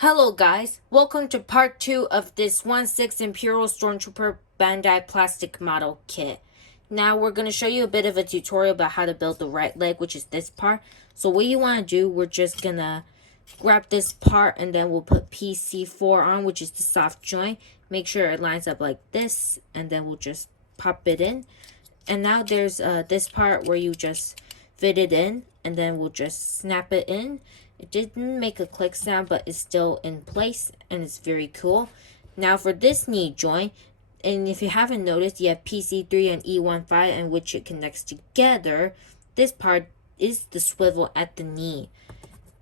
Hello guys, welcome to part 2 of this 1/6 Imperial Stormtrooper Bandai plastic model kit. Now we're going to show you a bit of a tutorial about how to build the right leg, which is this part. So what you want to do, we're just going to grab this part and then we'll put PC4 on, which is the soft joint. Make sure it lines up like this and then we'll just pop it in. And now there's this part where you just fit it in and then we'll just snap it in. It didn't make a click sound, but it's still in place and it's very cool. Now for this knee joint, and if you haven't noticed, you have PC3 and E15 and which it connects together. This part is the swivel at the knee.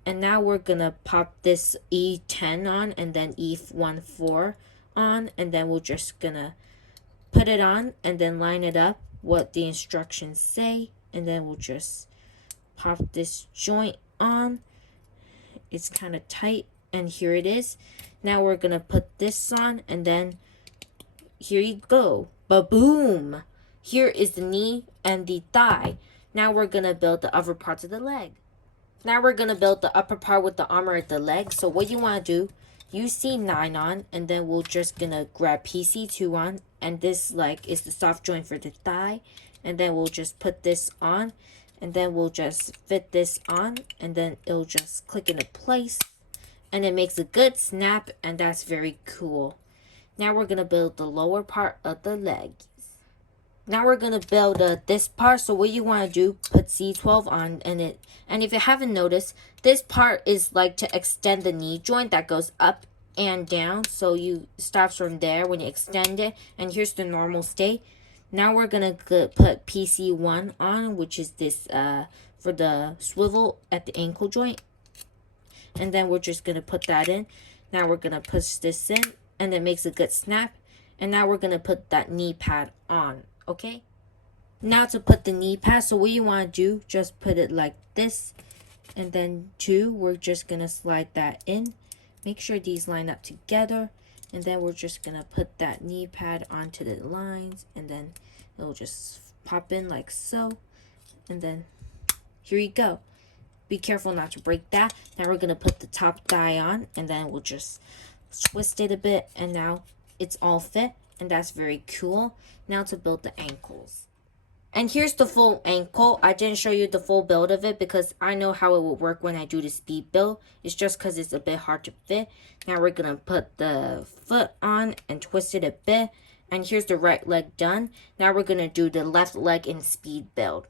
And now we're gonna pop this E10 on and then E14 on, and then we're just gonna put it on and then line it up what the instructions say, and then we'll just pop this joint on. It's kind of tight, and here it is. Now we're gonna put this on, and then here you go, ba-boom. Here is the knee and the thigh. Now we're gonna build the other parts of the leg. Now we're gonna build the upper part with the armor at the leg. So what you want to do, use C9 on, and then we're just gonna grab PC2 on, and this like is the soft joint for the thigh, and then we'll just put this on, and then we'll just fit this on, and then it'll just click into place, and it makes a good snap, and that's very cool. Now we're gonna build the lower part of the leg. Now we're gonna build this part. So what you want to do, put C12 on, and if you haven't noticed, this part is like to extend the knee joint that goes up and down. So you stops from there when you extend it, and here's the normal state. Now we're gonna put PC1 on, which is this for the swivel at the ankle joint, and then we're just gonna put that in. Now we're gonna push this in, and it makes a good snap. And now we're gonna put that knee pad on. Okay, now to put the knee pad, so what you want to do, just put it like this, and then we're just gonna slide that in. Make sure these line up together, and then we're just gonna put that knee pad onto the lines, and then it'll just pop in like so, and then here you go. Be careful not to break that. Now we're gonna put the top thigh on, and then we'll just twist it a bit, and now it's all fit, and that's very cool. Now to build the ankles. And here's the full ankle. I didn't show you the full build of it because I know how it will work when I do the speed build. It's just because it's a bit hard to fit. Now we're going to put the foot on and twist it a bit. And here's the right leg done. Now we're going to do the left leg in speed build.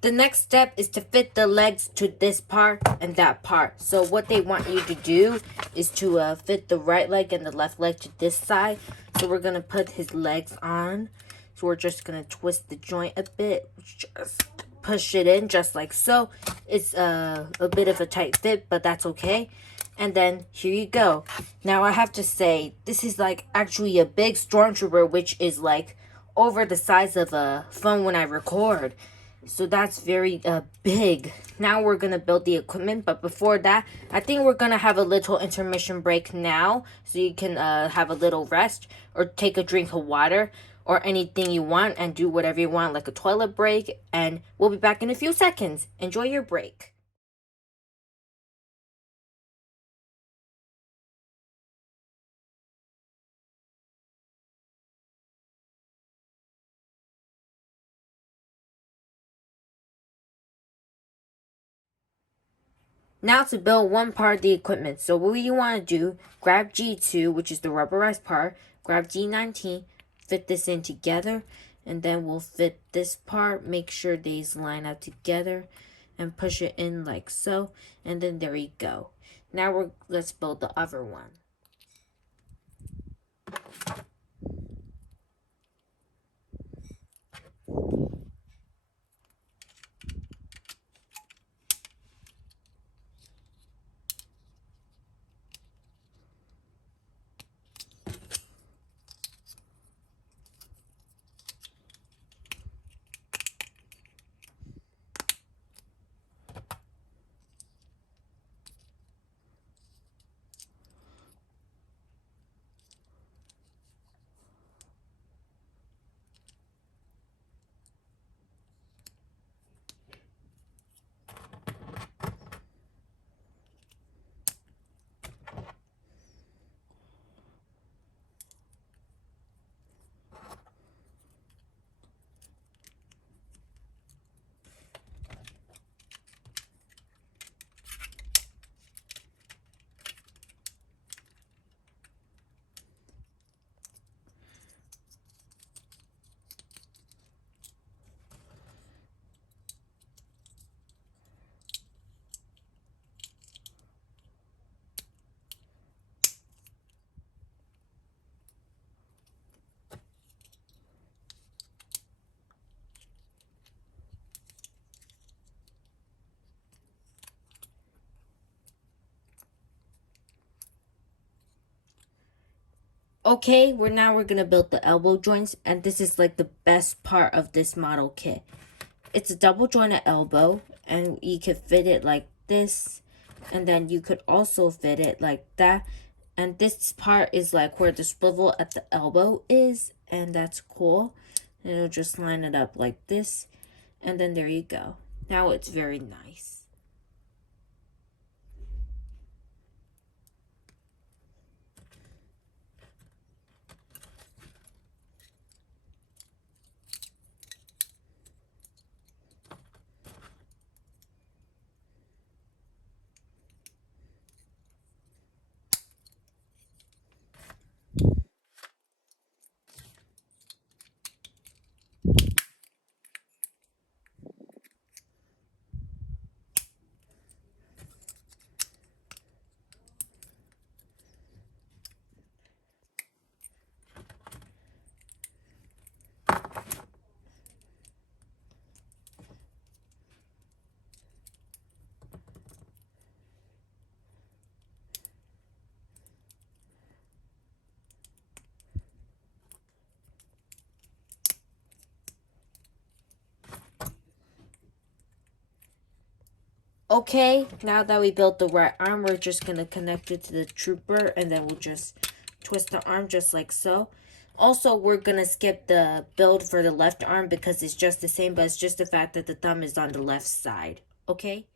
The next step is to fit the legs to this part and that part. So what they want you to do is to fit the right leg and the left leg to this side. So we're going to put his legs on. So we're just going to twist the joint a bit. Just push it in just like so. It's a bit of a tight fit, but that's okay. And then here you go. Now I have to say, this is like actually a big stormtrooper, which is like over the size of a phone when I record. So that's very big. Now we're going to build the equipment. But before that, I think we're going to have a little intermission break now. So you can have a little rest or take a drink of water or anything you want and do whatever you want, like a toilet break. And we'll be back in a few seconds. Enjoy your break. Now to build one part of the equipment. So what you want to do, grab G2, which is the rubberized part, grab G19, fit this in together, and then we'll fit this part, make sure these line up together, and push it in like so, and then there you go. Now let's build the other one. Okay, we're gonna build the elbow joints, and this is like the best part of this model kit. It's a double jointed elbow, and you could fit it like this, and then you could also fit it like that. And this part is like where the swivel at the elbow is, and that's cool. And it'll just line it up like this, and then there you go. Now it's very nice. Okay, now that we built the right arm, we're just going to connect it to the trooper, and then we'll just twist the arm just like so. Also, we're going to skip the build for the left arm because it's just the same, but it's just the fact that the thumb is on the left side. Okay?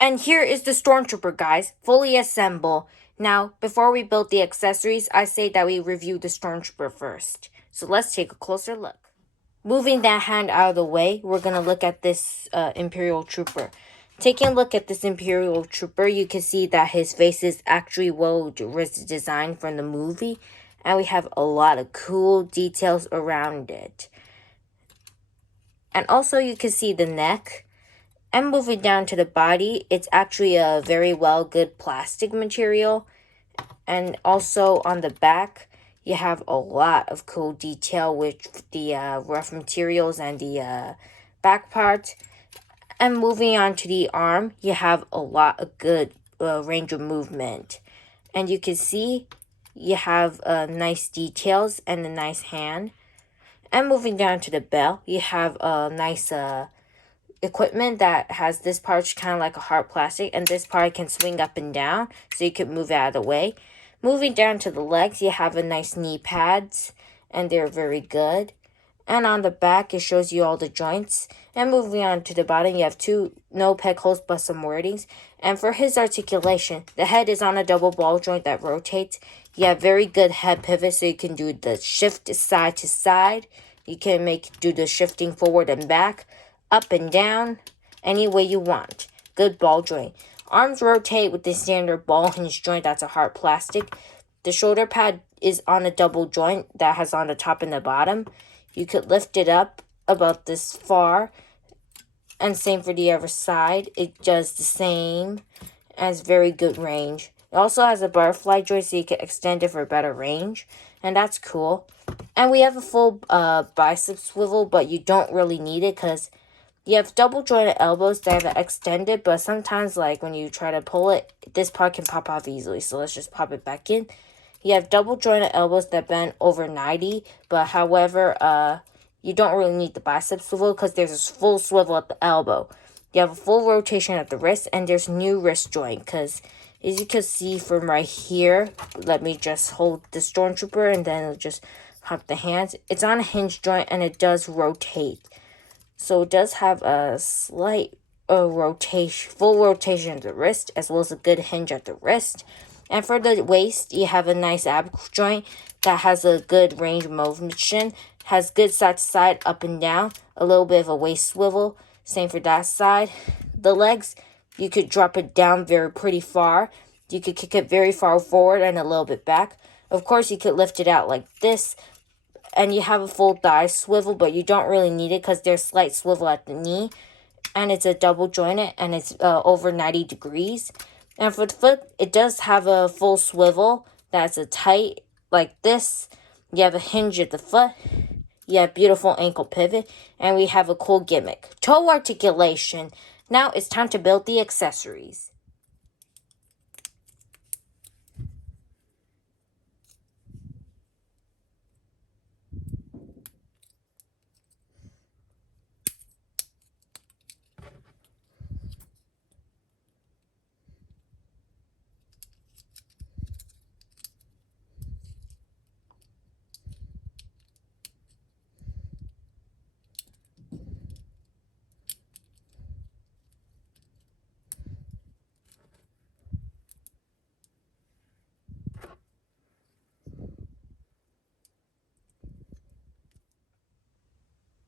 And here is the Stormtrooper, guys, fully assembled. Now, before we build the accessories, I say that we review the Stormtrooper first. So let's take a closer look. Moving that hand out of the way, we're going to look at this Imperial Trooper. Taking a look at this Imperial Trooper, you can see that his face is actually well designed from the movie. And we have a lot of cool details around it. And also you can see the neck. And moving down to the body, it's actually a very good plastic material. And also on the back, you have a lot of cool detail with the rough materials and the back part. And moving on to the arm, you have a lot of good range of movement. And you can see you have nice details and a nice hand. And moving down to the belt, you have a nice equipment that has this part kind of like a hard plastic, and this part can swing up and down so you can move out of the way. Moving down to the legs, you have a nice knee pads, and they're very good. And on the back, it shows you all the joints. And moving on to the bottom, you have no peg holes but some wordings. And for his articulation, the head is on a double ball joint that rotates. You have very good head pivot, so you can do the shift side to side. You can do the shifting forward and back, up and down, any way you want. Good ball joint. Arms rotate with the standard ball hinge joint that's a hard plastic. The shoulder pad is on a double joint that has on the top and the bottom. You could lift it up about this far, and same for the other side. It does the same, has very good range. It also has a butterfly joint so you can extend it for better range, and that's cool. And we have a full bicep swivel, but you don't really need it because you have double jointed elbows that are extended, but sometimes like when you try to pull it, this part can pop off easily. So let's just pop it back in. You have double jointed elbows that bend over 90, but however, you don't really need the bicep swivel because there's a full swivel at the elbow. You have a full rotation at the wrist, and there's new wrist joint because as you can see from right here, let me just hold the Stormtrooper and then it'll just pop the hands. It's on a hinge joint and it does rotate. So it does have a slight rotation, full rotation at the wrist, as well as a good hinge at the wrist. And for the waist, you have a nice ab joint that has a good range of motion, has good side to side, up and down, a little bit of a waist swivel. Same for that side. The legs, you could drop it down very pretty far. You could kick it very far forward and a little bit back. Of course, you could lift it out like this. And you have a full thigh swivel, but you don't really need it because there's slight swivel at the knee. And it's a double jointed and it's over 90 degrees. And for the foot, it does have a full swivel that's a tight like this. You have a hinge at the foot. You have beautiful ankle pivot. And we have a cool gimmick. Toe articulation. Now it's time to build the accessories.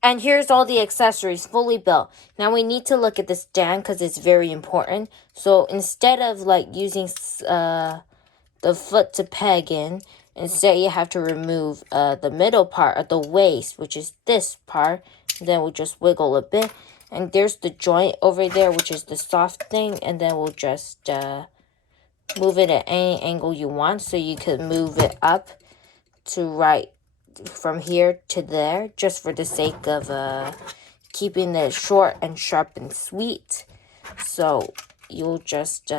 And here's all the accessories fully built. Now we need to look at the stand because it's very important. So instead of like using the foot to peg in, instead you have to remove the middle part of the waist, which is this part. Then we'll just wiggle a bit. And there's the joint over there, which is the soft thing. And then we'll just move it at any angle you want. So you could move it up to right from here to there, just for the sake of keeping it short and sharp and sweet. So you'll just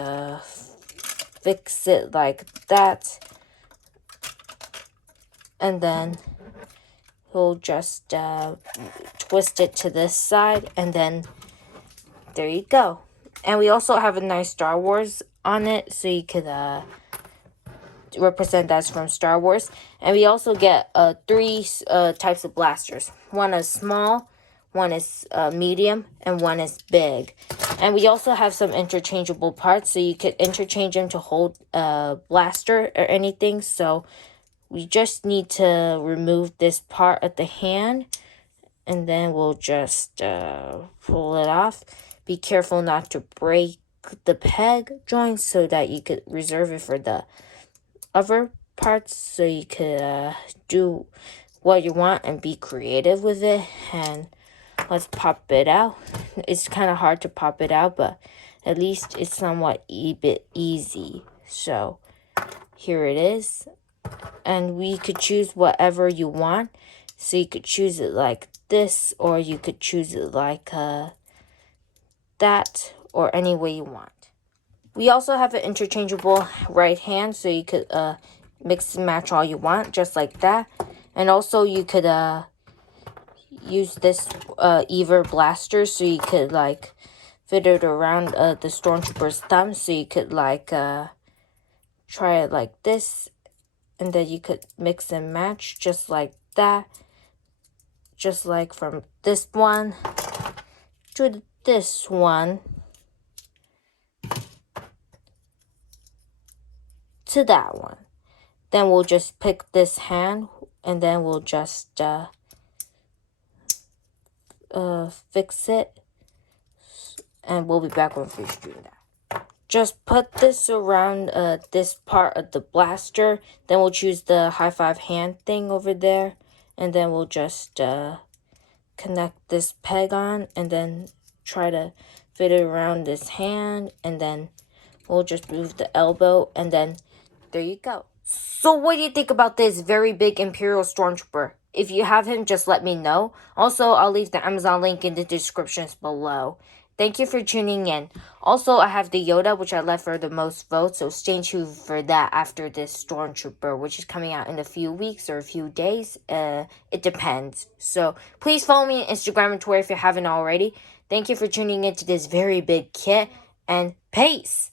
fix it like that, and then you'll just twist it to this side, and then there you go. And we also have a nice Star Wars on it, so you could represent that's from Star Wars. And we also get 3 types of blasters. One is small, one is medium, and one is big. And we also have some interchangeable parts, so you could interchange them to hold a blaster or anything. So we just need to remove this part of the hand, and then we'll just pull it off. Be careful not to break the peg joint so that you could reserve it for the other parts, so you could do what you want and be creative with it. And let's pop it out. It's kind of hard to pop it out, but at least it's somewhat a bit easy. So here it is, and we could choose whatever you want. So you could choose it like this, or you could choose it like that, or any way you want. We also have an interchangeable right hand, so you could mix and match all you want, just like that. And also you could use this Ever blaster, so you could like fit it around the Stormtrooper's thumb, so you could like try it like this, and then you could mix and match just like that, just like from this one to this one to that one. Then we'll just pick this hand, and then we'll just fix it, and we'll be back when we finish doing that. just put this around this part of the blaster. Then we'll choose the high five hand thing over there. And then we'll just connect this peg on. And then try to fit it around this hand. And then we'll just move the elbow. And then there you go. So what do you think about this very big Imperial Stormtrooper? If you have him, just let me know. Also, I'll leave the Amazon link in the descriptions below. Thank you for tuning in. Also, I have the Yoda, which I left for the most votes, so stay tuned for that after this Stormtrooper, which is coming out in a few weeks or a few days. It depends. So please follow me on Instagram and Twitter if you haven't already. Thank you for tuning in to this very big kit, and peace!